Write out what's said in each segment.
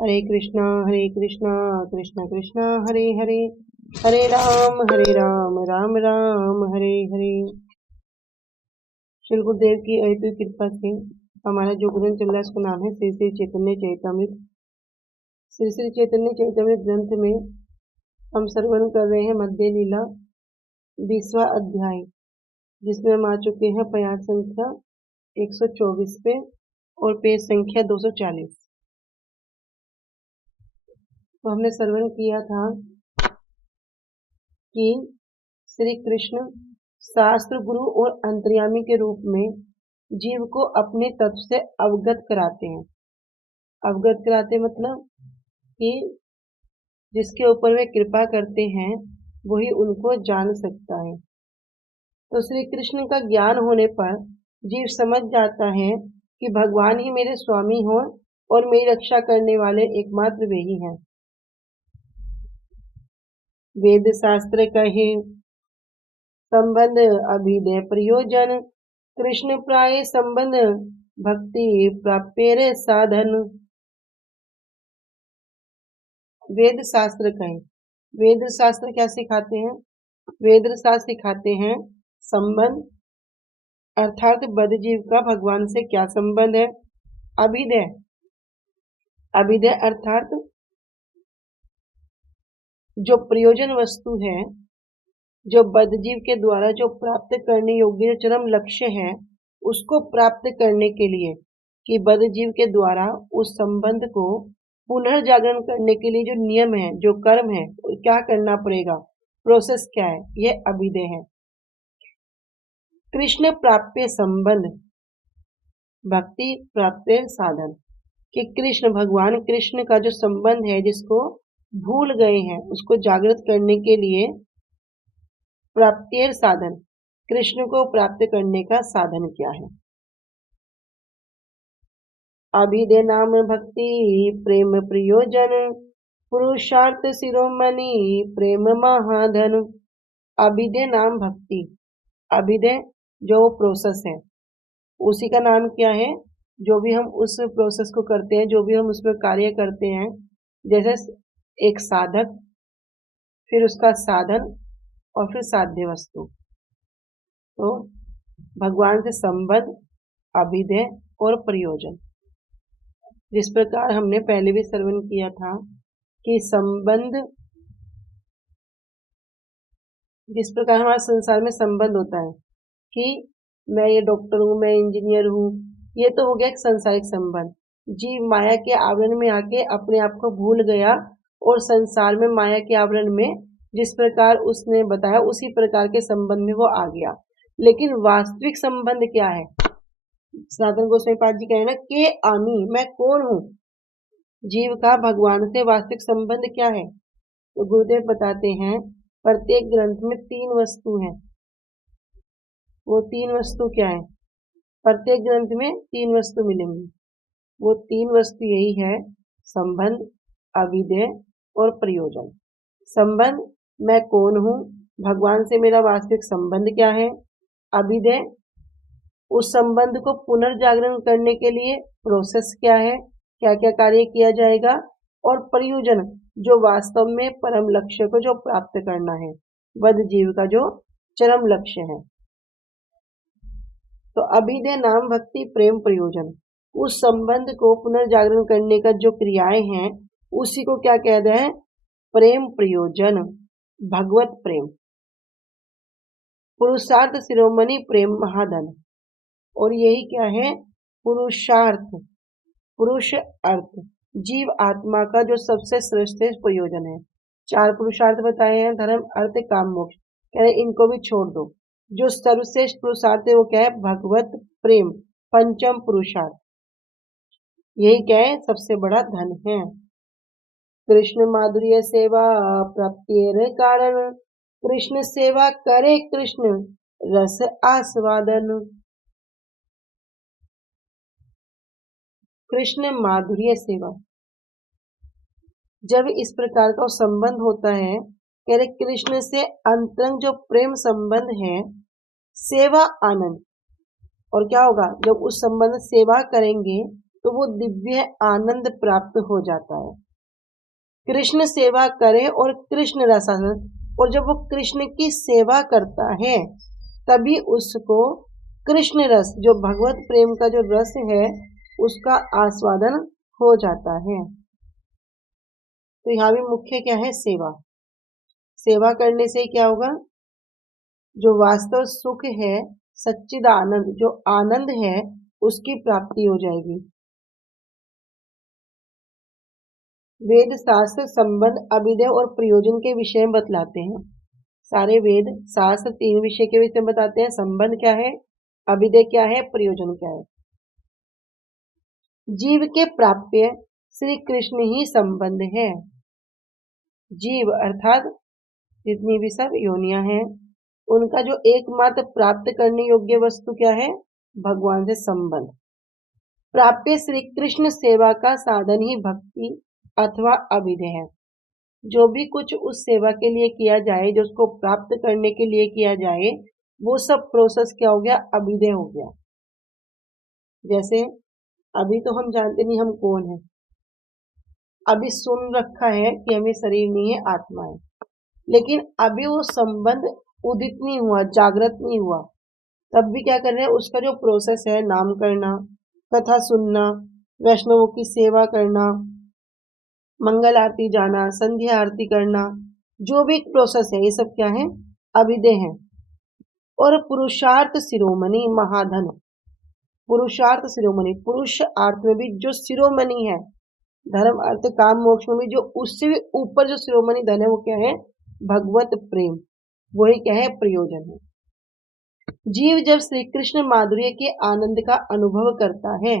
हरे कृष्णा कृष्ण कृष्णा हरे हरे, हरे राम राम राम हरे हरे। श्री गुरुदेव की अतुट कृपा से हमारा जो ग्रंथ चल रहा है उसका नाम है श्री श्री चैतन्य चैतामृत। श्री श्री चैतन्य चैतामृत ग्रंथ में हम श्रवण कर रहे हैं मध्य लीला 20वां अध्याय, जिसमें हम आ चुके हैं प्रयास संख्या 124 पे और पेज संख्या 240। तो हमने श्रवण किया था कि श्री कृष्ण शास्त्र गुरु और अंतर्यामी के रूप में जीव को अपने तत्व से अवगत कराते हैं। अवगत कराते मतलब कि जिसके ऊपर वे कृपा करते हैं वही उनको जान सकता है। तो श्री कृष्ण का ज्ञान होने पर जीव समझ जाता है कि भगवान ही मेरे स्वामी हो और मेरी रक्षा करने वाले एकमात्र वे ही हैं। वेद शास्त्र कहे संबंध अभिदय प्रयोजन, कृष्ण प्राय संबंध भक्ति प्राप्य साधन। वेद शास्त्र कहे, वेद शास्त्र क्या सिखाते हैं? वेद शास्त्र सिखाते हैं संबंध अर्थात बद्ध जीव का भगवान से क्या संबंध है। अभिदय, अभिदय अर्थात जो प्रयोजन वस्तु है, जो बद्ध जीव के द्वारा जो प्राप्त करने योग्य चरम लक्ष्य है, उसको प्राप्त करने के लिए कि बद्ध जीव के द्वारा उस संबंध को पुनर्जागरण करने के लिए जो नियम है, जो कर्म है, क्या करना पड़ेगा, प्रोसेस क्या है, यह अभिदय है। कृष्ण प्राप्य संबंध भक्ति प्राप्य साधन, कि कृष्ण भगवान कृष्ण का जो संबंध है जिसको भूल गए हैं उसको जागृत करने के लिए प्राप्तिर साधन, कृष्ण को प्राप्त करने का साधन क्या है। अभिदय नाम भक्ति प्रेम प्रयोजन, पुरुषार्थ शिरोमणि प्रेम महाधन। अभिदय नाम भक्ति, अभिदय जो प्रोसेस है उसी का नाम क्या है। जो भी हम उस प्रोसेस को करते हैं, जो भी हम उसमें कार्य करते हैं, जैसे एक साधक, फिर उसका साधन और फिर साध्य वस्तु। तो भगवान से संबंध, अभिदय और प्रयोजन, जिस प्रकार हमने पहले भी श्रवण किया था कि संबंध, जिस प्रकार हमारे संसार में संबंध होता है कि मैं ये डॉक्टर हूँ, मैं इंजीनियर हूँ, ये तो हो गया एक सांसारिक संबंध। जीव माया के आवरण में आके अपने आप को भूल गया और संसार में माया के आवरण में जिस प्रकार उसने बताया उसी प्रकार के संबंध में वो आ गया। लेकिन वास्तविक संबंध क्या है? सनातन गोस्वामी पाद जी कह रहे हैं ना, के आमी, मैं कौन हूँ। जीव का भगवान से वास्तविक संबंध क्या है? तो गुरुदेव बताते हैं प्रत्येक ग्रंथ में 3 वस्तु हैं। वो 3 वस्तु क्या है? प्रत्येक ग्रंथ में 3 वस्तु मिलेंगी। वो 3 वस्तु यही है, संबंध, अभिदय और प्रयोजन। संबंध, मैं कौन हूँ, भगवान से मेरा वास्तविक संबंध क्या है। अभिदय, उस संबंध को पुनर्जागरण करने के लिए प्रोसेस क्या है, क्या क्या कार्य किया जाएगा। और प्रयोजन, जो वास्तव में परम लक्ष्य को जो प्राप्त करना है, बद्ध जीव का जो चरम लक्ष्य है। तो अभिदय नाम भक्ति प्रेम प्रयोजन, उस संबंध को पुनर्जागरण करने का जो क्रियाएं हैं उसी को क्या कहते हैं? प्रेम प्रयोजन, भगवत प्रेम। पुरुषार्थ शिरोमणि प्रेम महाधन, और यही क्या है? पुरुषार्थ, पुरुष अर्थ, जीव आत्मा का जो सबसे श्रेष्ठ प्रयोजन है। 4 पुरुषार्थ बताए हैं, धर्म अर्थ काम मोक्ष, कह रहे इनको भी छोड़ दो। जो सर्वश्रेष्ठ पुरुषार्थ है वो क्या है? भगवत प्रेम, पंचम पुरुषार्थ। यही क्या है? सबसे बड़ा धन है। कृष्ण माधुर्य सेवा प्राप्तिर कारण, कृष्ण सेवा करे कृष्ण रस आस्वादन। कृष्ण माधुर्य सेवा, जब इस प्रकार का संबंध होता है, कह रहे कृष्ण से अंतरंग जो प्रेम संबंध है, सेवा आनंद। और क्या होगा? जब उस संबंध सेवा करेंगे तो वो दिव्य आनंद प्राप्त हो जाता है। कृष्ण सेवा करे और कृष्ण रसास्वादन, और जब वो कृष्ण की सेवा करता है तभी उसको कृष्ण रस, जो भगवत प्रेम का जो रस है, उसका आस्वादन हो जाता है। तो यहाँ भी मुख्य क्या है? सेवा। सेवा करने से क्या होगा? जो वास्तव सुख है, सच्चिद आनंद, जो आनंद है, उसकी प्राप्ति हो जाएगी। वेद शास्त्र संबंध, अभिधेय और प्रयोजन के विषय में बतलाते हैं। सारे वेद शास्त्र तीन विषय के विषय में बताते हैं। संबंध क्या है, अभिधेय क्या है, प्रयोजन क्या है। जीव के प्राप्य श्री कृष्ण ही संबंध है। जीव अर्थात जितनी भी सब योनियां हैं, उनका जो एकमात्र प्राप्त करने योग्य वस्तु क्या है? भगवान से संबंध। प्राप्य श्री कृष्ण सेवा का साधन ही भक्ति अथवा अभिधेय है। जो भी कुछ उस सेवा के लिए किया जाए, जो उसको प्राप्त करने के लिए किया जाए, वो सब प्रोसेस क्या हो गया? अभिधेय हो गया। जैसे अभी तो हम जानते नहीं हम कौन है, अभी सुन रखा है कि हमें शरीर नहीं है, आत्मा है, लेकिन अभी वो संबंध उदित नहीं हुआ, जागृत नहीं हुआ। तब भी क्या कर रहे हैं? उसका जो प्रोसेस है, नाम करना, कथा सुनना, वैष्णवों की सेवा करना, मंगल आरती जाना, संध्या आरती करना, जो भी प्रोसेस है, ये सब क्या है? अभिधेय है। और पुरुषार्थ शिरोमणि महाधन, पुरुषार्थ शिरोमणि, पुरुष अर्थ में भी जो शिरोमणि है, धर्म अर्थ काम मोक्ष में भी जो उससे भी ऊपर जो शिरोमणि धन है, वो क्या है? भगवत प्रेम। वही क्या है? प्रयोजन है। जीव जब श्री कृष्ण माधुर्य के आनंद का अनुभव करता है,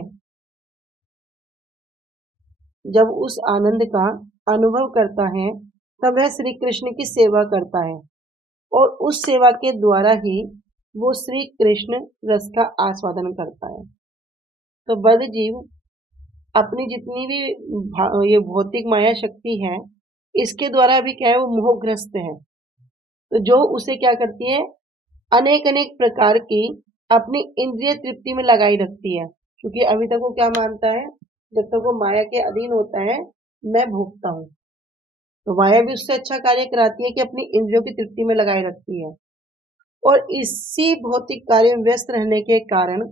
जब उस आनंद का अनुभव करता है, तब वह श्री कृष्ण की सेवा करता है, और उस सेवा के द्वारा ही वो श्री कृष्ण रस का आस्वादन करता है। तो बद्ध जीव अपनी जितनी भी ये भौतिक माया शक्ति है, इसके द्वारा भी क्या है? वो मोहग्रस्त है। तो जो उसे क्या करती है? अनेक अनेक प्रकार की अपनी इंद्रिय तृप्ति में लगाई रखती है, क्योंकि अभी तक वो क्या मानता है? जब तक वो माया के अधीन होता है, मैं भोगता हूँ। तो माया भी उससे अच्छा कार्य कराती है कि अपनी इंद्रियों की तृप्ति में लगाए रखती है, और इसी भौतिक कार्य में व्यस्त रहने के कारण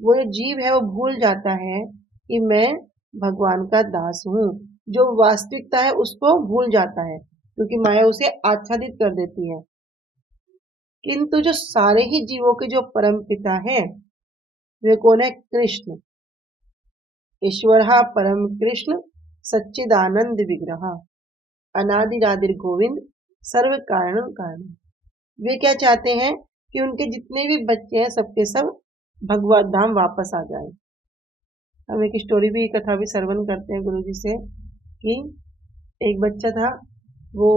वो जो जीव है, वो भूल जाता है कि मैं भगवान का दास हूँ। जो वास्तविकता है उसको भूल जाता है, क्योंकि माया उसे आच्छादित कर देती है। किंतु जो सारे ही जीवों के जो परम पिता है, वे कौन है? कृष्ण। ईश्वर परम कृष्ण सच्चिदानंद विग्रह, अनादिरादिर गोविंद, सर्व कारण कारण। वे क्या चाहते हैं? कि उनके जितने भी बच्चे हैं, सबके सब भगवत धाम वापस आ जाए। हम एक स्टोरी भी, कथा भी श्रवण करते हैं गुरु जी से, कि एक बच्चा था, वो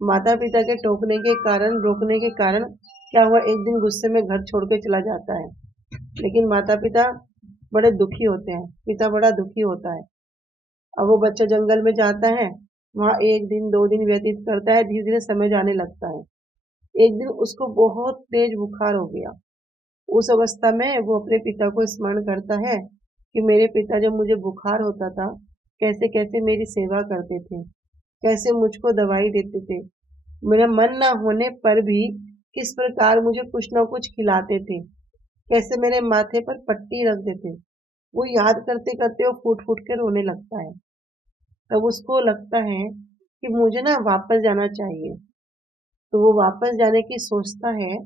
माता पिता के टोकने के कारण, रोकने के कारण क्या हुआ? एक दिन गुस्से में घर छोड़ के चला जाता है। लेकिन माता पिता बड़े दुखी होते हैं, पिता बड़ा दुखी होता है। अब वो बच्चा जंगल में जाता है, वहां एक दिन दो दिन व्यतीत करता है, धीरे धीरे समय जाने लगता है। एक दिन उसको बहुत तेज बुखार हो गया। उस अवस्था में वो अपने पिता को स्मरण करता है कि मेरे पिता जब मुझे बुखार होता था, कैसे कैसे मेरी सेवा करते थे, कैसे मुझको दवाई देते थे, मेरा मन ना होने पर भी किस प्रकार मुझे कुछ ना कुछ खिलाते थे, कैसे मेरे माथे पर पट्टी रख देते। वो याद करते करते वो फूट फूट के रोने लगता है। तब उसको लगता है कि मुझे ना वापस जाना चाहिए। तो वो वापस जाने की सोचता है,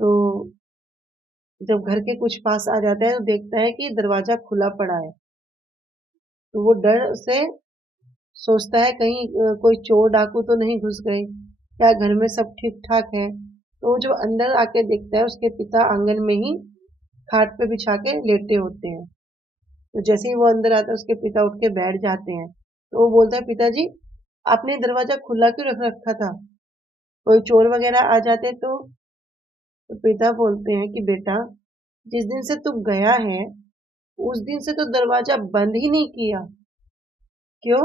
तो जब घर के कुछ पास आ जाता है तो देखता है कि दरवाजा खुला पड़ा है। तो वो डर से सोचता है कहीं कोई चोर डाकू तो नहीं घुस गए, या घर में सब ठीक ठाक है। तो वो जो अंदर आके देखता है, उसके पिता आंगन में ही खाट पे बिछा के लेटे होते हैं। तो जैसे ही वो अंदर आता है, उसके पिता उठ के बैठ जाते हैं। तो वो बोलता है, पिताजी आपने दरवाजा खुला क्यों रख रखा था? कोई चोर वगैरह आ जाते तो पिता बोलते हैं कि बेटा, जिस दिन से तू गया है, उस दिन से तो दरवाजा बंद ही नहीं किया। क्यों?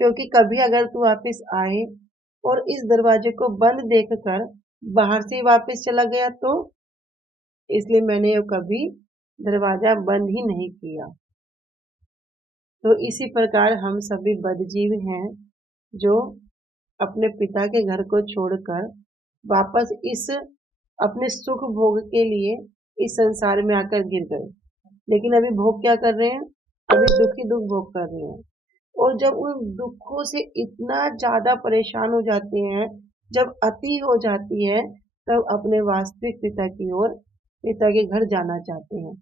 क्योंकि कभी अगर तू वापस आए और इस दरवाजे को बंद देखकर बाहर से ही वापस चला गया तो, इसलिए मैंने ये कभी दरवाजा बंद ही नहीं किया। तो इसी प्रकार हम सभी बद्धजीव हैं जो अपने पिता के घर को छोड़कर वापस इस अपने सुख भोग के लिए इस संसार में आकर गिर गए। लेकिन अभी भोग क्या कर रहे हैं? अभी दुख ही दुख भोग कर रहे हैं। और जब उन दुखों से इतना ज्यादा परेशान हो जाते हैं, जब अति हो जाती है, तब अपने वास्तविक पिता की ओर, पिता के घर जाना चाहते हैं।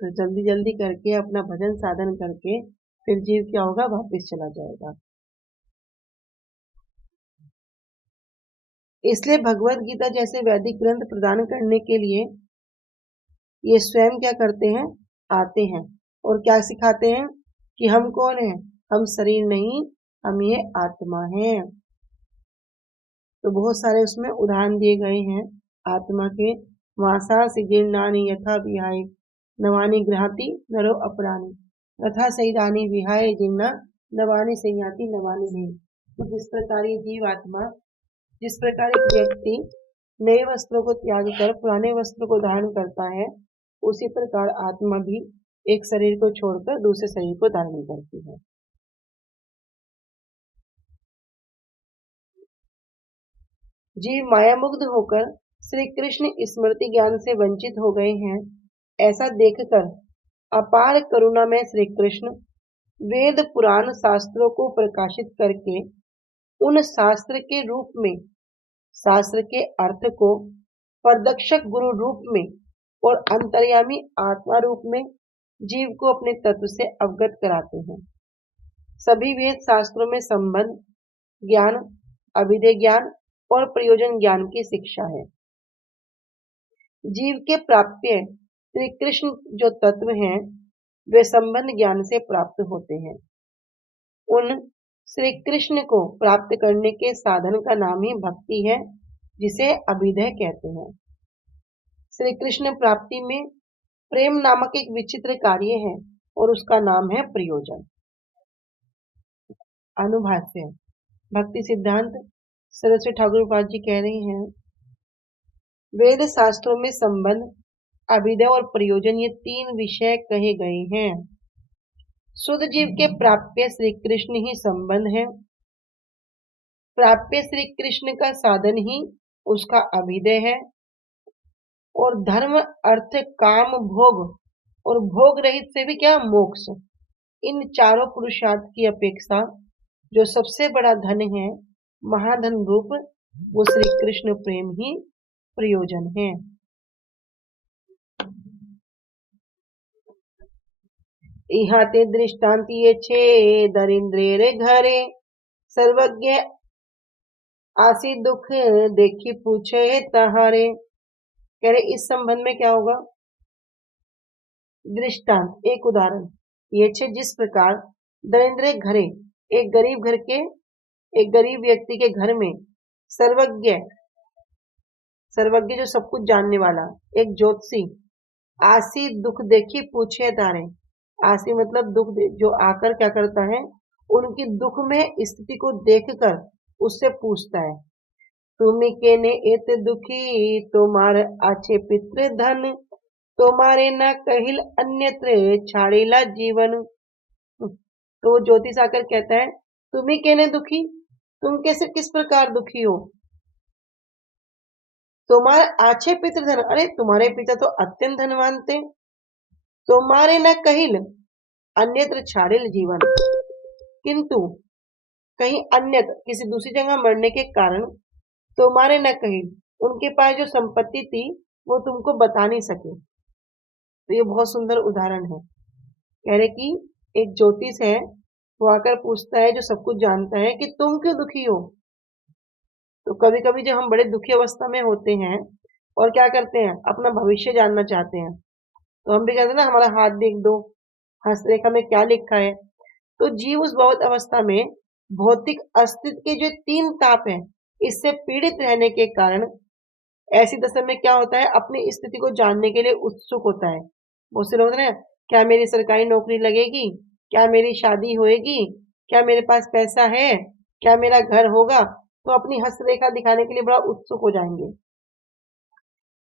तो जल्दी जल्दी करके अपना भजन साधन करके फिर जीव क्या होगा? वापस चला जाएगा। इसलिए भगवत गीता जैसे वैदिक ग्रंथ प्रदान करने के लिए ये स्वयं क्या करते हैं? आते हैं और क्या सिखाते हैं कि हम कौन हैं? हम शरीर नहीं, हम ये आत्मा हैं। तो बहुत सारे उसमें उदाहरण दिए गए हैं आत्मा के। वासा जीर्णानि यथा विहाय नवानि गृहाति नरो अपरानि तथा शरीरानि विहाय जीर्णा नवानि संयाति नवानि भीम। तो जिस प्रकार ये जीव आत्मा, जिस प्रकार एक व्यक्ति नए वस्त्रों को त्याग कर पुराने वस्त्रों को धारण करता है, उसी प्रकार आत्मा भी एक शरीर को छोड़कर दूसरे शरीर को धारण करती है। जीव मायामुग्ध होकर श्री कृष्ण स्मृति ज्ञान से वंचित हो गए हैं, ऐसा देखकर अपार करुणा में श्री कृष्ण वेद पुराण शास्त्रों को प्रकाशित करके उन शास्त्र के रूप में, शास्त्र के अर्थ को प्रदक्षक गुरु रूप में और अंतर्यामी आत्मा रूप में जीव को अपने तत्व से अवगत कराते हैं। सभी वेद शास्त्रों में संबंध ज्ञान, अभिधेय ज्ञान और प्रयोजन ज्ञान की शिक्षा है। जीव के प्राप्य श्री कृष्ण जो तत्व हैं, वे संबंध ज्ञान से प्राप्त होते हैं। उन श्री कृष्ण को प्राप्त करने के साधन का नाम ही भक्ति है, जिसे अभिधेय कहते हैं। श्री कृष्ण प्राप्ति में प्रेम नामक एक विचित्र कार्य है और उसका नाम है प्रयोजन। अनुभाष्य भक्ति सिद्धांत सरस्वती ठाकुर पाद जी कह रही हैं, वेद शास्त्रों में संबंध, अभिधेय और प्रयोजन ये तीन विषय कहे गए हैं। शुद्ध जीव के प्राप्य श्री कृष्ण ही संबंध है। प्राप्य श्री कृष्ण का साधन ही उसका अभिधेय है और धर्म, अर्थ, काम, भोग और भोग रहित से भी क्या? मोक्ष। इन चारों पुरुषार्थ की अपेक्षा जो सबसे बड़ा धन है, महाधन रूप, वो श्री कृष्ण प्रेम ही प्रयोजन है। यहाँ ते दृष्टांत ये छे दरिंद्रे घरे सर्वज्ञ आसी दुख देखी पूछे तहारे। कह रहे इस संबंध में क्या होगा? दृष्टांत, एक उदाहरण ये छे जिस प्रकार दरिंद्रे घरे, एक गरीब घर के, एक गरीब व्यक्ति के घर में सर्वज्ञ, सर्वज्ञ जो सब कुछ जानने वाला, एक ज्योतिषी आसी दुख देखी पूछे तारे। आसी मतलब दुख जो आकर क्या करता है? उनकी दुख में स्थिति को देखकर उससे पूछता है, तुम के ने इत दुखी तुम्हार आछे पितृ धन तुम्हारे न कहिल अन्यत्र छाड़ेला जीवन। तो ज्योतिष आकर कहता है, तुम्ही कहने दुखी, तुम कैसे किस प्रकार दुखी हो? तुम्हारे आछे पितृ धन, अरे तुम्हारे पिता तो अत्यंत धनवान थे। तुम्हारे न कहिल अन्यत्र छाड़ेल जीवन, किंतु कहीं अन्यत्र किसी दूसरी जगह मरने के कारण तुम्हारे न कहिल, उनके पास जो संपत्ति थी वो तुमको बता नहीं सके। तो ये बहुत सुंदर उदाहरण है। कह रहे कि एक ज्योतिष है, वो आकर पूछता है जो सब कुछ जानता है कि तुम क्यों दुखी हो। तो कभी कभी जब हम बड़े दुखी अवस्था में होते हैं और क्या करते हैं, अपना भविष्य जानना चाहते हैं, तो हम भी कहते हैं ना हमारा हाथ देख दो, हस्तरेखा में क्या लिखा है। तो जीव उस बहुत अवस्था में भौतिक अस्तित्व के जो तीन ताप हैं, इससे पीड़ित रहने के कारण ऐसी दशा में क्या होता है, अपनी स्थिति को जानने के लिए उत्सुक होता है। बहुत से लोग होते हैं, क्या मेरी सरकारी नौकरी लगेगी, क्या मेरी शादी होएगी, क्या मेरे पास पैसा है, क्या मेरा घर होगा, तो अपनी हस्तरेखा दिखाने के लिए बड़ा उत्सुक हो जाएंगे।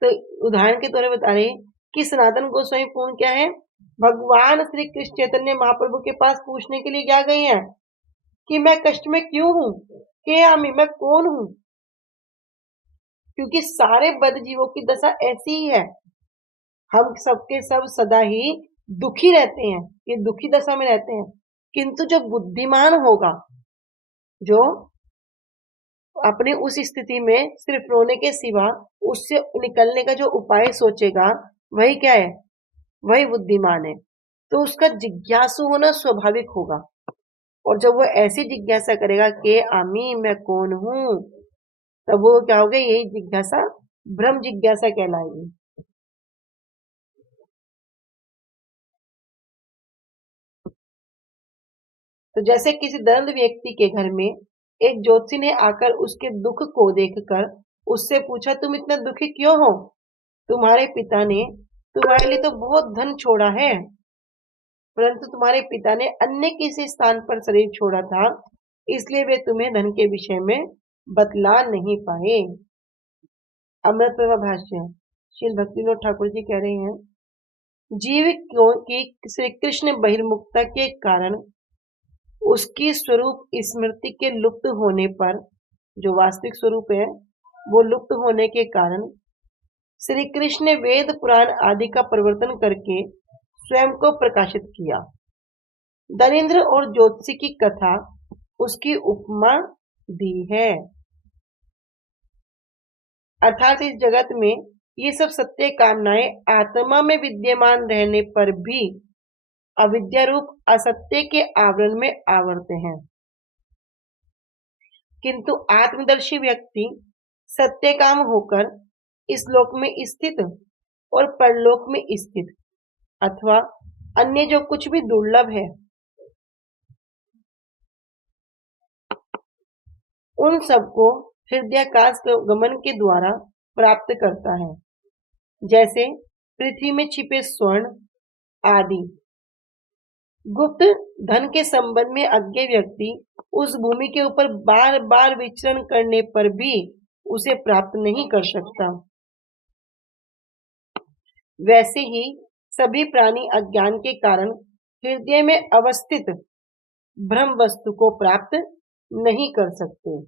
तो उदाहरण के तौर पर बता रहे हैं कि सनातन गोस्वामी पूर्ण क्या है, भगवान श्री कृष्ण चैतन्य महाप्रभु के पास पूछने के लिए क्या गए हैं कि मैं कष्ट में क्यों हूं, के आमी मैं कौन हूं। क्योंकि सारे बद्ध जीवों की दशा ऐसी ही है, हम सबके सब सदा ही दुखी रहते हैं, ये दुखी दशा में रहते हैं। किंतु जो बुद्धिमान होगा, जो अपने उस स्थिति में सिर्फ रोने के सिवा उससे निकलने का जो उपाय सोचेगा, वही क्या है, वही बुद्धिमान है। तो उसका जिज्ञासु होना स्वाभाविक होगा। और जब वो ऐसी जिज्ञासा करेगा कि आमी मैं कौन हूं, तब वो क्या होगा, यही जिज्ञासा ब्रह्म जिज्ञासा कहलाएगी। तो जैसे किसी दरिद्र व्यक्ति के घर में एक ज्योतिषी ने आकर उसके दुख को देखकर उससे पूछा, तुम इतना दुखी क्यों हो, तुम्हारे पिता ने तुम्हारे लिए तो बहुत धन छोड़ा है, परंतु तुम्हारे पिता ने अन्य किसी स्थान पर शरीर छोड़ा था, इसलिए वे तुम्हें धन के विषय में बतला नहीं पाए। अमृत प्रभा भाष्य। श्री भक्तिविनोद ठाकुर जी कह रहे हैं, जीव की श्री कृष्ण बहिर्मुखता के कारण उसकी स्वरूप स्मृति के लुप्त होने पर, जो वास्तविक स्वरूप है वो लुप्त होने के कारण श्री कृष्ण ने वेद पुराण आदि का परिवर्तन करके स्वयं को प्रकाशित किया। दरिद्र और ज्योतिषी की कथा उसकी उपमा दी है। अर्थात इस जगत में ये सब सत्य कामनाएं आत्मा में विद्यमान रहने पर भी अविद्या रूप असत्य के आवरण में आवर्त हैं। किंतु आत्मदर्शी व्यक्ति सत्य काम होकर इस लोक में स्थित और परलोक में स्थित अथवा अन्य जो कुछ भी दुर्लभ है, उन सबको हृदयाकाश गमन के द्वारा प्राप्त करता है। जैसे पृथ्वी में छिपे स्वर्ण आदि। गुप्त धन के संबंध में अज्ञ व्यक्ति उस भूमि के ऊपर बार बार विचरण करने पर भी उसे प्राप्त नहीं कर सकता। वैसे ही सभी प्राणी अज्ञान के कारण हृदय में अवस्थित ब्रह्म वस्तु को प्राप्त नहीं कर सकते।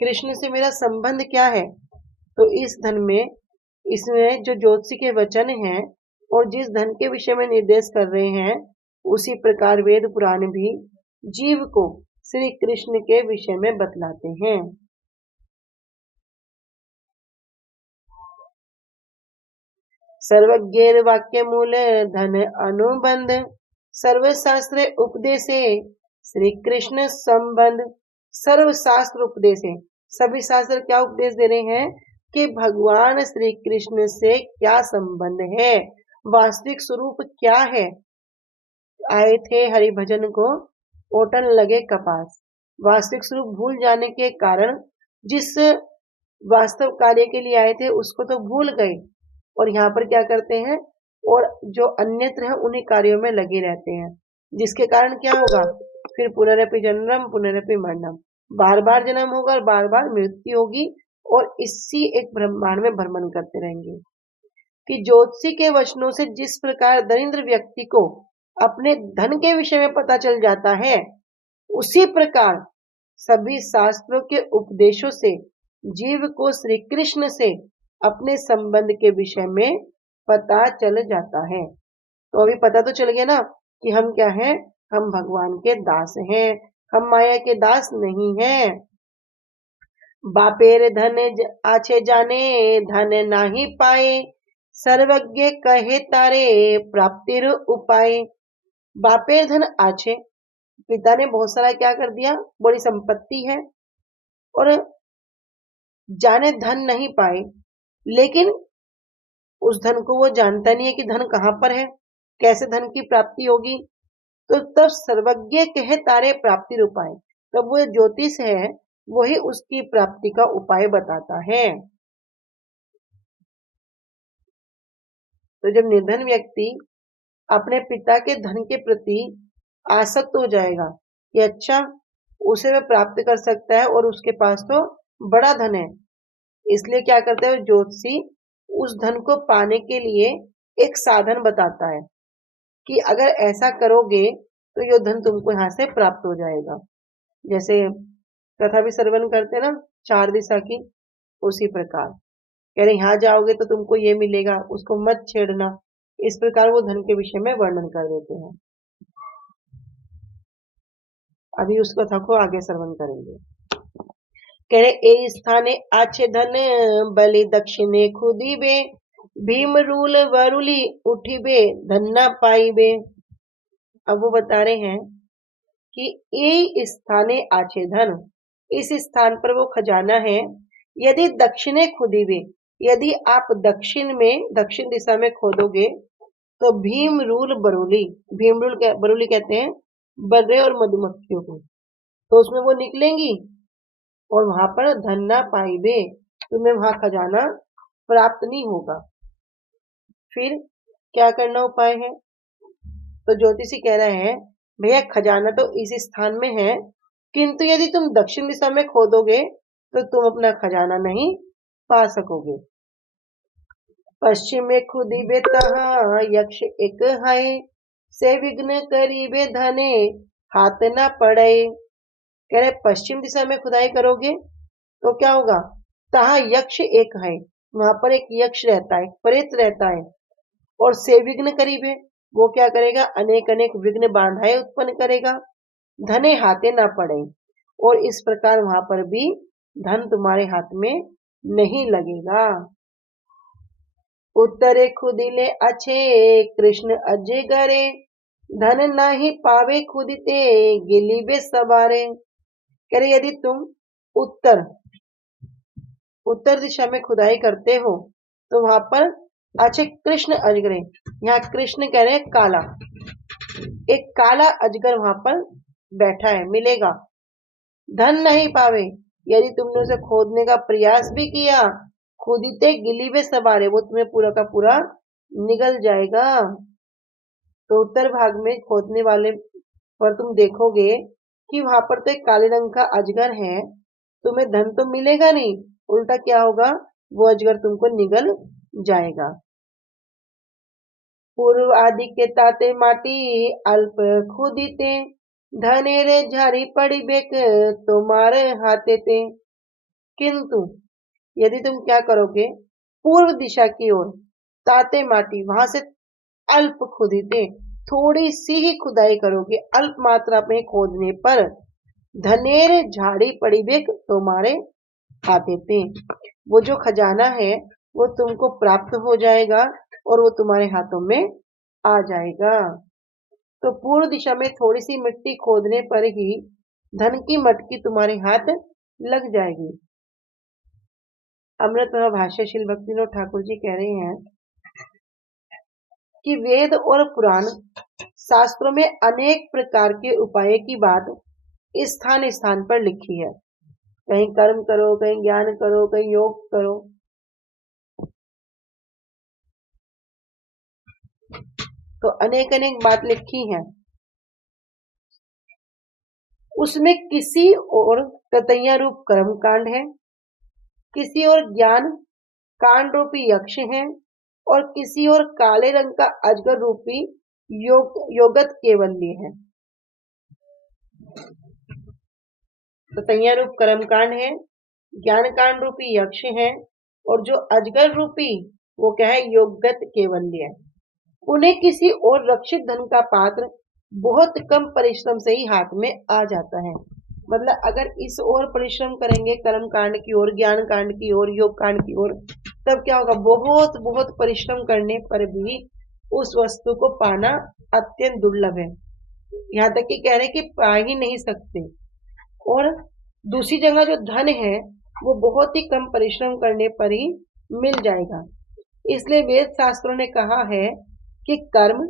कृष्ण से मेरा संबंध क्या है? तो इस धन में, इसमें जो ज्योतिषी के वचन हैं और जिस धन के विषय में निर्देश कर रहे हैं, उसी प्रकार वेद पुराण भी जीव को श्री कृष्ण के विषय में बतलाते हैं। सर्वज्ञ वाक्य मूल धन अनुबंध, सर्वशास्त्र उपदेशे श्री कृष्ण संबंध। सर्वशास्त्र उपदेशे, सभी शास्त्र क्या उपदेश दे रहे हैं कि भगवान श्री कृष्ण से क्या संबंध है, वास्तविक स्वरूप क्या है। आए थे हरि भजन को ओटन लगे कपास। वास्तविक स्वरूप भूल जाने के कारण जिस वास्तव कार्य के लिए आए थे उसको तो भूल गए, और यहाँ पर क्या करते हैं, और जो अन्यत्र है उन्हीं कार्यों में लगे रहते हैं, जिसके कारण क्या होगा, फिर पुनरपि जन्म पुनरपि मरणम, बार बार जन्म होगा और बार बार मृत्यु होगी, और इसी एक ब्रह्मांड में भ्रमण करते रहेंगे। कि ज्योतिषी के वचनों से जिस प्रकार दरिद्र व्यक्ति को अपने धन के विषय में पता चल जाता है, उसी प्रकार सभी शास्त्रों के उपदेशों से जीव को श्री कृष्ण से अपने संबंध के विषय में पता चल जाता है। तो अभी पता तो चल गया ना कि हम क्या हैं, हम भगवान के दास हैं, हम माया के दास नहीं हैं। बापेर धन आछे जाने धन नाही पाए, सर्वज्ञ कहे तारे प्राप्तिर उपाय। बापेर धन आछे, पिता ने बहुत सारा क्या कर दिया, बड़ी संपत्ति है, और जाने धन नहीं पाए, लेकिन उस धन को वो जानता नहीं है कि धन कहाँ पर है, कैसे धन की प्राप्ति होगी। तो तब सर्वज्ञ कहे तारे प्राप्ति उपाय, तब वो ज्योतिष है वही उसकी प्राप्ति का उपाय बताता है। तो जब निर्धन व्यक्ति अपने पिता के धन के प्रति आसक्त हो जाएगा कि अच्छा उसे वह प्राप्त कर सकता है और उसके पास तो बड़ा धन है। इसलिए क्या करता है ज्योतिषी, उस धन को पाने के लिए एक साधन बताता है कि अगर ऐसा करोगे तो ये धन तुमको यहाँ से प्राप्त हो जाएगा। जैसे कथा भी श्रवण करते हैं ना, चार दिशा की, उसी प्रकार कह रहे यहाँ जाओगे तो तुमको ये मिलेगा, उसको मत छेड़ना। इस प्रकार वो धन के विषय में वर्णन कर देते हैं। अभी उस कथा को आगे श्रवण करेंगे। कह रहे ए स्थाने आछे धन बलि दक्षिणे खुदीबे भीम रूल वरुली उठीबे धन न पाईबे। अब वो बता रहे हैं कि ए स्थाने आछे धन, इस स्थान पर वो खजाना है। यदि दक्षिणे खुदीबे, यदि आप दक्षिण दिशा में खोदोगे तो भीम रूल बरूली, बरूली कहते हैं बर्रे और मधुमक्खियों को, तो उसमें वो निकलेंगी और वहां पर धन ना पाइबे, तुम्हें वहां खजाना प्राप्त नहीं होगा। फिर क्या करना उपाय है? तो ज्योतिषी कह रहे हैं भैया खजाना तो इस स्थान में है, किंतु यदि तुम दक्षिण दिशा में खोदोगे तो तुम अपना खजाना नहीं पा सकोगे। पश्चिम में खुदीबे तहाँ यक्ष एक है, से विघ्न करीबे धने हाथ न पड़े। कह रहे पश्चिम दिशा में खुदाई करोगे तो क्या होगा? तहाँ यक्ष एक है, वहां पर एक यक्ष रहता है, प्रेत रहता है, और से विघ्न करीब है, वो क्या करेगा? अनेक अनेक विघ्न बाधाएं उत्पन्न करेगा। धने हाथे ना पड़े, और इस प्रकार वहां पर भी धन तुम्हारे हाथ में नहीं लगेगा। उत्तरे खुदिले अच्छे कृष्ण अजगरे, धन नहीं पावे खुदिते गिलीबे सवारे। कह रहे यदि तुम उत्तर उत्तर दिशा में खुदाई करते हो तो वहां पर अच्छे कृष्ण अजगर, यहाँ कृष्ण कह रहे हैं काला, एक काला अजगर वहां पर बैठा है, मिलेगा। धन नहीं पावे, यदि तुमने उसे खोदने का प्रयास भी किया, खुदते गिलीबे सवारे, वो तुम्हें पूरा का पूरा निगल जाएगा। तो उत्तर भाग में खोदने वाले पर तुम देखोगे कि वहां पर तो एक काले रंग का अजगर है, तुम्हें धन तो मिलेगा नहीं, उल्टा क्या होगा? वो अजगर तुमको निगल जाएगा। पूर्व आदि के ताते माटी अल्प खुदिते, धनेरे झारी पड़ी बेक तुम्हारे हाथे ते। किंतु यदि तुम क्या करोगे? पूर्व दिशा की ओर ताते माटी, वहां से अल्प खुदिते, थोड़ी सी ही खुदाई करोगे, अल्प मात्रा में खोदने पर धनेर झाड़ी पड़ी बेक तुम्हारे हाथे थे, वो जो खजाना है वो तुमको प्राप्त हो जाएगा और वो तुम्हारे हाथों में आ जाएगा। तो पूर्व दिशा में थोड़ी सी मिट्टी खोदने पर ही धन की मटकी तुम्हारे हाथ लग जाएगी। अमृत भाष्य श्री भक्तिविनोद ठाकुर जी कह रहे हैं कि वेद और पुराण शास्त्रों में अनेक प्रकार के उपाय की बात स्थान स्थान पर लिखी है। कहीं कर्म करो, कहीं ज्ञान करो, कहीं योग करो। तो अनेक अनेक बात लिखी है। उसमें किसी और ततैया रूप कर्म कांड है, किसी और ज्ञान कांड रूपी यक्ष है, और किसी और काले रंग का अजगर रूपी योगत केवल्य है। ततैया रूप कर्म कांड है, ज्ञान कांड रूपी यक्ष है, और जो अजगर रूपी वो क्या है? योगत केवल्य है। उन्हें किसी और रक्षित धन का पात्र बहुत कम परिश्रम से ही हाथ में आ जाता है। मतलब अगर इस ओर परिश्रम करेंगे, कर्म कांड की ओर, ज्ञान कांड की ओर, योग कांड की ओर, तब क्या होगा? बहुत बहुत परिश्रम करने पर भी उस वस्तु को पाना अत्यंत दुर्लभ है। यहाँ तक कि कह रहे कि पा ही नहीं सकते। और दूसरी जगह जो धन है वो बहुत ही कम परिश्रम करने पर ही मिल जाएगा। इसलिए वेद शास्त्रों ने कहा है कि कर्म,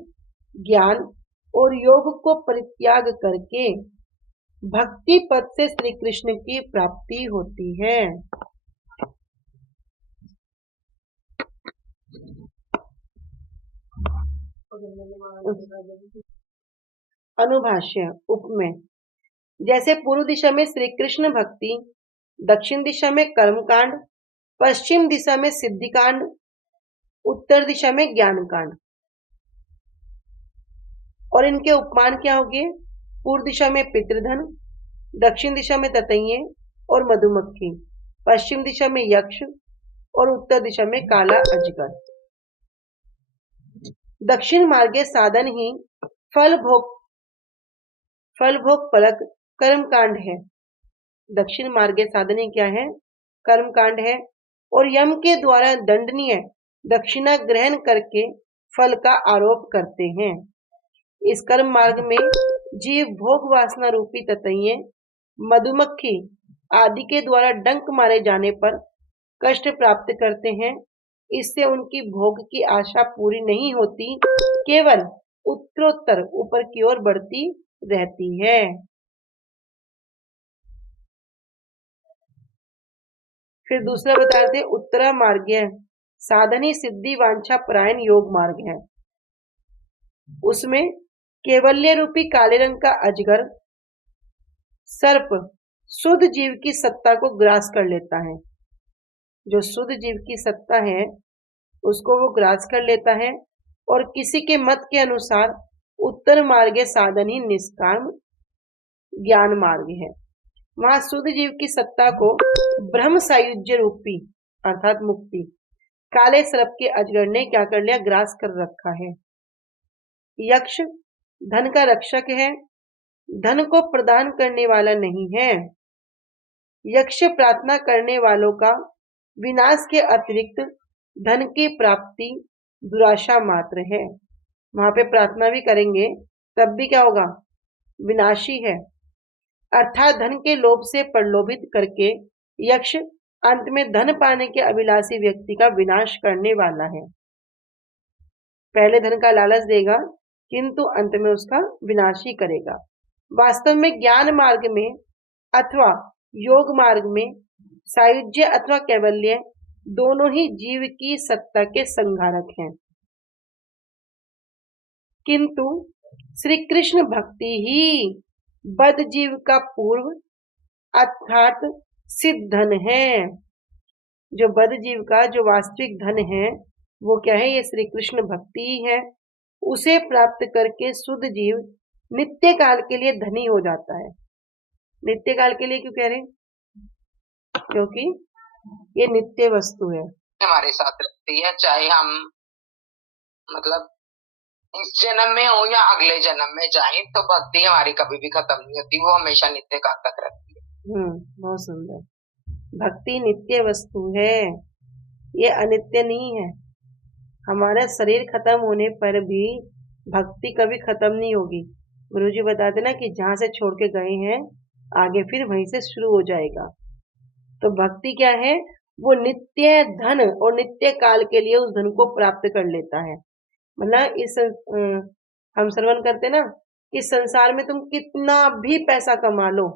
ज्ञान और योग को परित्याग करके भक्ति पद से श्री कृष्ण की प्राप्ति होती है। अनुभाष्य उपमेय। जैसे पूर्व दिशा में श्री कृष्ण भक्ति, दक्षिण दिशा में कर्मकांड, पश्चिम दिशा में सिद्धि कांड, उत्तर दिशा में ज्ञान कांड। और इनके उपमान क्या हो गए? पूर्व दिशा में पितृधन, दक्षिण दिशा में ततैये और मधुमक्खी, पश्चिम दिशा में यक्ष और उत्तर दिशा में काला अजगर। दक्षिण मार्गे साधन ही फल भोग फलक कर्म कांड है। दक्षिण मार्गे साधन क्या है? कर्म कांड है। और यम के द्वारा दंडनीय दक्षिणा ग्रहण करके फल का आरोप करते हैं। इस कर्म मार्ग में जीव भोग वासना रूपी ततैये, मधुमक्खी आदि के द्वारा डंक मारे जाने पर कष्ट प्राप्त करते हैं। इससे उनकी भोग की आशा पूरी नहीं होती, केवल उत्तरोत्तर ऊपर की ओर बढ़ती रहती है। फिर दूसरा बताते हैं उत्तरा मार्ग साधनी सिद्धि वांछा परायण योग मार्ग है। उसमें केवल्य रूपी काले रंग का अजगर सर्प शुद्ध जीव की सत्ता को ग्रास कर लेता है। जो शुद्ध जीव की सत्ता है उसको वो ग्रास कर लेता है। और किसी के मत के अनुसार उत्तर मार्ग साधन ही निष्काम ज्ञान मार्ग है। वहां शुद्ध जीव की सत्ता को ब्रह्म सायुज्य रूपी अर्थात मुक्ति काले सर्प के अजगर ने क्या कर लिया? ग्रास कर रखा है। यक्ष धन का रक्षक है, धन को प्रदान करने वाला नहीं है। यक्ष प्रार्थना करने वालों का विनाश के अतिरिक्त धन की प्राप्ति दुराशा मात्र है। वहां पे प्रार्थना भी करेंगे तब भी क्या होगा? विनाशी है। अर्थात धन के लोभ से प्रलोभित करके यक्ष अंत में धन पाने के अभिलाषी व्यक्ति का विनाश करने वाला है। पहले धन का लालच देगा किंतु अंत में उसका विनाश ही करेगा। वास्तव में ज्ञान मार्ग में अथवा योग मार्ग में सायुज्य अथवा कैवल्य दोनों ही जीव की सत्ता के संहारक हैं, किंतु श्री कृष्ण भक्ति ही बद्ध जीव का पूर्व अर्थात सिद्ध धन है। जो बद्ध जीव का जो वास्तविक धन है वो क्या है? ये श्री कृष्ण भक्ति ही है। उसे प्राप्त करके शुद्ध जीव नित्य काल के लिए धनी हो जाता है। नित्य काल के लिए क्यों कह रहे हैं? क्योंकि ये नित्य वस्तु है, हमारे साथ रहती है, चाहे हम मतलब इस जन्म में हो या अगले जन्म में जाए, तो भक्ति हमारी कभी भी खत्म नहीं होती, वो हमेशा नित्य काल तक रहती है। बहुत सुंदर। भक्ति नित्य वस्तु है, ये अनित्य नहीं है। हमारा शरीर खत्म होने पर भी भक्ति कभी खत्म नहीं होगी। गुरुजी बताते ना कि जहां से छोड़ के गए हैं आगे फिर वहीं से शुरू हो जाएगा। तो भक्ति क्या है? वो नित्य धन और नित्य काल के लिए उस धन को प्राप्त कर लेता है। मतलब इस हम श्रवण करते ना, इस संसार में तुम कितना भी पैसा कमा लो,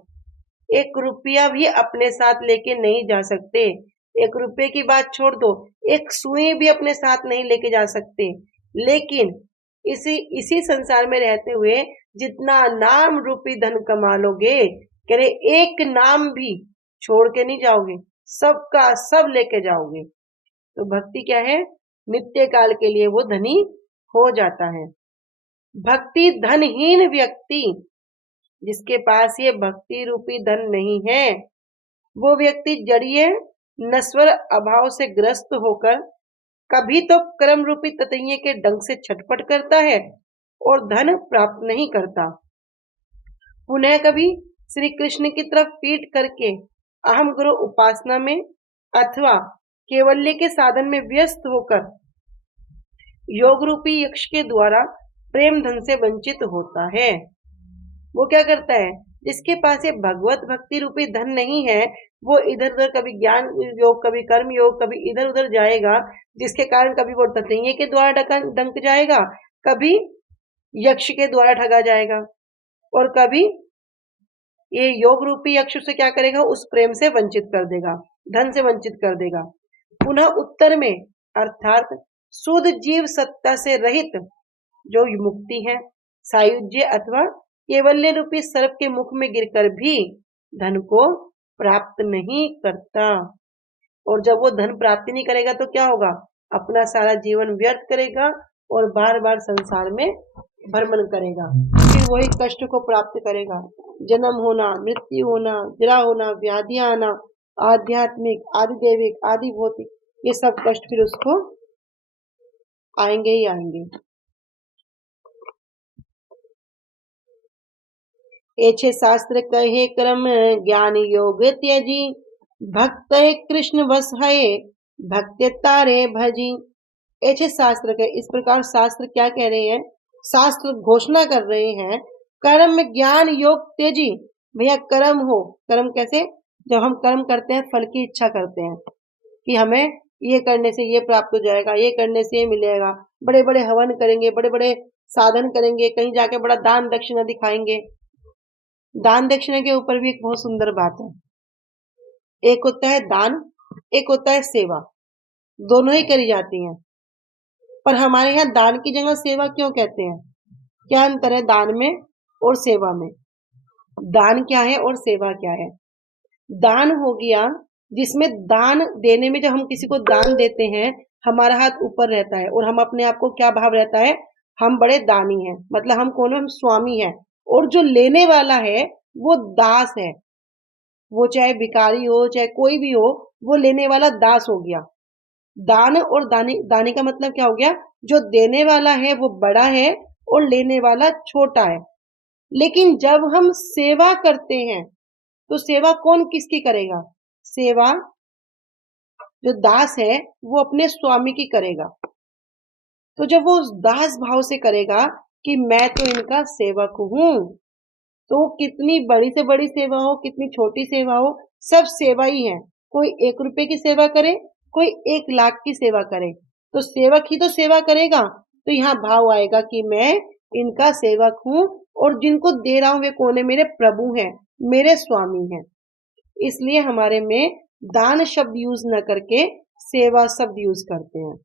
1 रुपया भी अपने साथ लेके नहीं जा सकते। 1 रुपये की बात छोड़ दो, 1 सुई भी अपने साथ नहीं लेके जा सकते। लेकिन इसी संसार में रहते हुए जितना नाम रूपी धन कमा लोगे, कह रहे 1 नाम भी छोड़ के नहीं जाओगे, सबका सब लेके जाओगे। तो भक्ति क्या है? नित्य काल के लिए वो धनी हो जाता है। भक्ति धनहीन व्यक्ति, जिसके पास ये भक्ति रूपी धन नहीं है, वो व्यक्ति जड़ीय नश्वर अभाव से ग्रस्त होकर कभी तो कर्म रूपी ततैये के डंक से छटपट करता है और धन प्राप्त नहीं करता, पुनः कभी श्री कृष्ण की तरफ पीठ करके अहम गुरु उपासना में अथवा केवल्य के साधन में व्यस्त होकर योग रूपी यक्ष के द्वारा प्रेम धन से वंचित होता है। वो क्या करता है? जिसके पास ये भगवत भक्ति रूपी धन नहीं है, वो इधर उधर कभी ज्ञान योग, कभी कर्म योग, कभी इधर उधर जाएगा, जिसके कारण कभी वो ततैये के द्वारा डंक जाएगा, कभी यक्ष के द्वारा ठगा जाएगा, और कभी ये योग रूपी यक्ष से क्या करेगा? उस प्रेम से वंचित कर देगा, धन से वंचित कर देगा। पुनः उत्तर में अर्थात शुद्ध जीव सत्ता से रहित जो मुक्ति है, सायुज्य अथवा कैवल्य रूपी सर्प के मुख में गिरकर भी धन को प्राप्त नहीं करता। और जब वो धन प्राप्ति नहीं करेगा तो क्या होगा? अपना सारा जीवन व्यर्थ करेगा और बार बार संसार में भ्रमण करेगा, फिर वही कष्ट को प्राप्त करेगा। जन्म होना, मृत्यु होना, जरा होना, व्याधियां आना, आध्यात्मिक, आदि दैविक, आदि भौतिक, ये सब कष्ट फिर उसको आएंगे ही आएंगे। एछे शास्त्र कहे कर्म ज्ञान योग त्यजी, भक्त कृष्ण वस है भक्त तारे भजी। ऐसे शास्त्र के, इस प्रकार शास्त्र क्या कह रहे हैं? शास्त्र घोषणा कर रहे हैं कर्म ज्ञान योग तेजी। भैया कर्म हो, कर्म कैसे? जब हम कर्म करते हैं फल की इच्छा करते हैं कि हमें ये करने से ये प्राप्त हो जाएगा, ये करने से ये मिलेगा, बड़े बड़े हवन करेंगे, बड़े बड़े साधन करेंगे, कहीं जाके बड़ा दान दक्षिणा दिखाएंगे। दान दक्षिणा के ऊपर भी एक बहुत सुंदर बात है। एक होता है दान, एक होता है सेवा, दोनों ही करी जाती हैं। पर हमारे यहाँ दान की जगह सेवा क्यों कहते हैं? क्या अंतर है दान में और सेवा में? दान क्या है और सेवा क्या है? दान हो गया जिसमें दान देने में, जब हम किसी को दान देते हैं हमारा हाथ ऊपर रहता है और हम अपने आप को क्या भाव रहता है? हम बड़े दानी हैं, मतलब हम कौन? हम स्वामी हैं। और जो लेने वाला है वो दास है, वो चाहे भिखारी हो चाहे कोई भी हो, वो लेने वाला दास हो गया। दान और दानी, दानी का मतलब क्या हो गया? जो देने वाला है वो बड़ा है और लेने वाला छोटा है। लेकिन जब हम सेवा करते हैं तो सेवा कौन किसकी करेगा? सेवा जो दास है वो अपने स्वामी की करेगा। तो जब वो दास भाव से करेगा कि मैं तो इनका सेवक हूं, तो कितनी बड़ी से बड़ी सेवा हो, कितनी छोटी सेवा हो, सब सेवा ही है। कोई 1 रुपए की सेवा करे, कोई 1 लाख की सेवा करे, तो सेवक ही तो सेवा करेगा। तो यहाँ भाव आएगा कि मैं इनका सेवक हूं और जिनको दे रहा हूं वे कौन है? मेरे प्रभु हैं, मेरे स्वामी हैं। इसलिए हमारे में दान शब्द यूज न करके सेवा शब्द यूज करते हैं।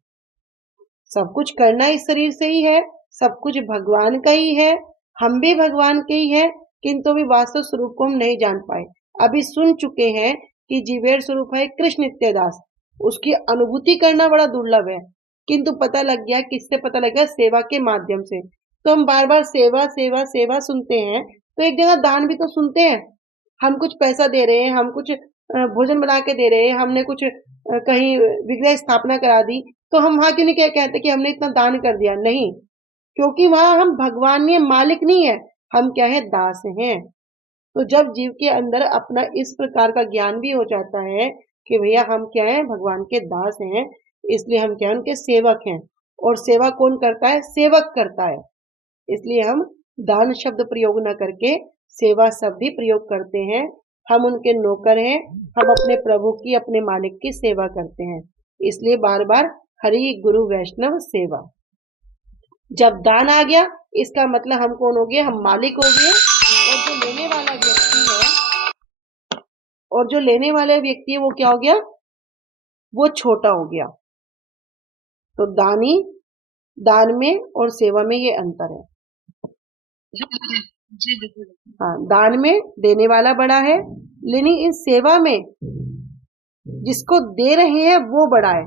सब कुछ करना इस शरीर से ही है, सब कुछ भगवान का ही है, हम भी भगवान के ही हैं, किंतु भी वास्तव स्वरूप को हम नहीं जान पाए। अभी सुन चुके हैं कि जीवेर स्वरूप है कृष्ण नित्यदास, उसकी अनुभूति करना बड़ा दुर्लभ है, किंतु पता लग गया। किससे पता लग गया? सेवा के माध्यम से। तो हम बार बार सेवा सेवा सेवा सुनते हैं, तो एक जगह दान भी तो सुनते हैं। हम कुछ पैसा दे रहे हैं, हम कुछ भोजन बना के दे रहे हैं, हमने कुछ कहीं विग्रह स्थापना करा दी, तो हम वहां क्यों नहीं कहते कि हमने इतना दान कर दिया? नहीं, क्योंकि वहां हम भगवान में मालिक नहीं है, हम क्या है? दास हैं। तो जब जीव के अंदर अपना इस प्रकार का ज्ञान भी हो जाता है कि भैया हम क्या है? भगवान के दास हैं, इसलिए हम क्या है? उनके सेवक हैं। और सेवा कौन करता है? सेवक करता है। इसलिए हम दान शब्द प्रयोग न करके सेवा शब्द ही प्रयोग करते हैं। हम उनके नौकर हैं, हम अपने प्रभु की, अपने मालिक की सेवा करते हैं। इसलिए बार बार हरि गुरु वैष्णव सेवा। जब दान आ गया इसका मतलब हम कौन हो गए? हम मालिक हो गए। और जो लेने वाला व्यक्ति है, और जो लेने वाला व्यक्ति है वो क्या हो गया? वो छोटा हो गया। तो दानी, दान में और सेवा में ये अंतर है। हाँ, दान में देने वाला बड़ा है, लेकिन इस सेवा में जिसको दे रहे हैं वो बड़ा है।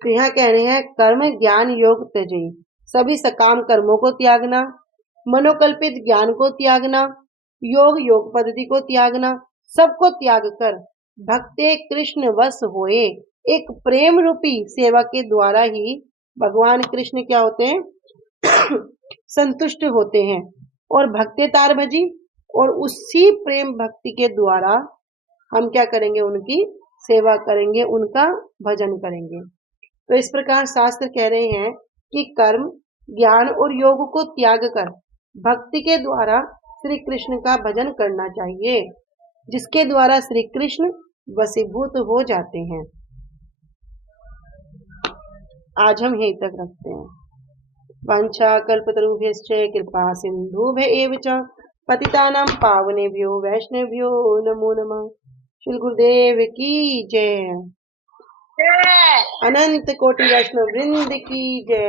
तो यहाँ कह रहे हैं कर्म ज्ञान योग त्यजी, सभी सकाम कर्मों को त्यागना, मनोकल्पित ज्ञान को त्यागना, योग योग पद्धति को त्यागना, सबको त्याग कर भक्ते कृष्ण वश होए। एक प्रेम रूपी सेवा के द्वारा ही भगवान कृष्ण क्या होते हैं? संतुष्ट होते हैं। और भक्ते तार भजी, और उसी प्रेम भक्ति के द्वारा हम क्या करेंगे? उनकी सेवा करेंगे, उनका भजन करेंगे। तो इस प्रकार शास्त्र कह रहे हैं कि कर्म ज्ञान और योग को त्याग कर भक्ति के द्वारा श्री कृष्ण का भजन करना चाहिए, जिसके द्वारा श्री कृष्ण वशीभूत हो जाते हैं। आज हम यहीं तक रखते हैं। वांछा कल्पतरुभ्यश्च कृपा सिंधुभ्य च पतितानां पावनेभ्यो वैष्णवेभ्यो नमो नमः। श्री गुरुदेव की जय। अनंत कोटि वैष्णव वृंद की जय।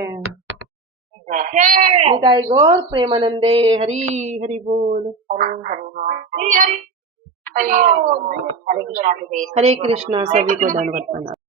निताई गौर प्रेमानंदे। हरि हरि बोल। हरे हरे हरे कृष्णा। हरे कृष्णा। सभी को दंडवत प्रणाम।